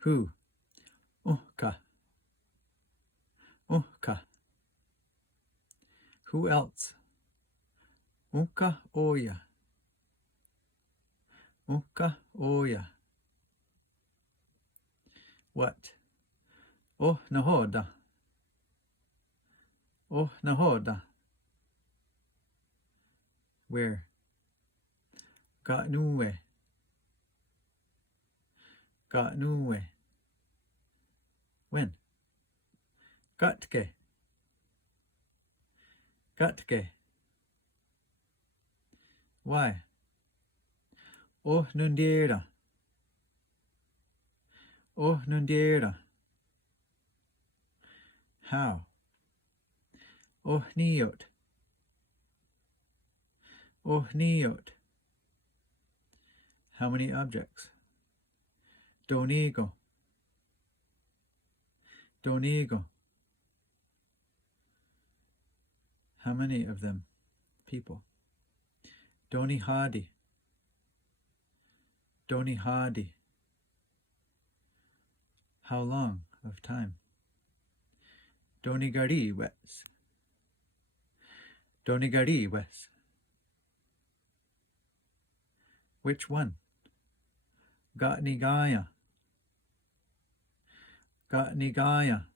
Who? Uhka. Uhka. Who else? Unka oya. Unka oya. What? Oh nahoda. Oh nahoda. Where? Gatnuwe. Gatnuwe. When? Gatke. Gatke. Why? Oh nundera. Oh nundera. How? Oh niot. Oh niot. How many objects? Donigo. Donigo. How many of them? People. Doni Hadi. Doni Hadi. How long of time? Doni Gari Wes. Doni Gari Wes. Which one? Gatni Gaya. Gatni Gaya.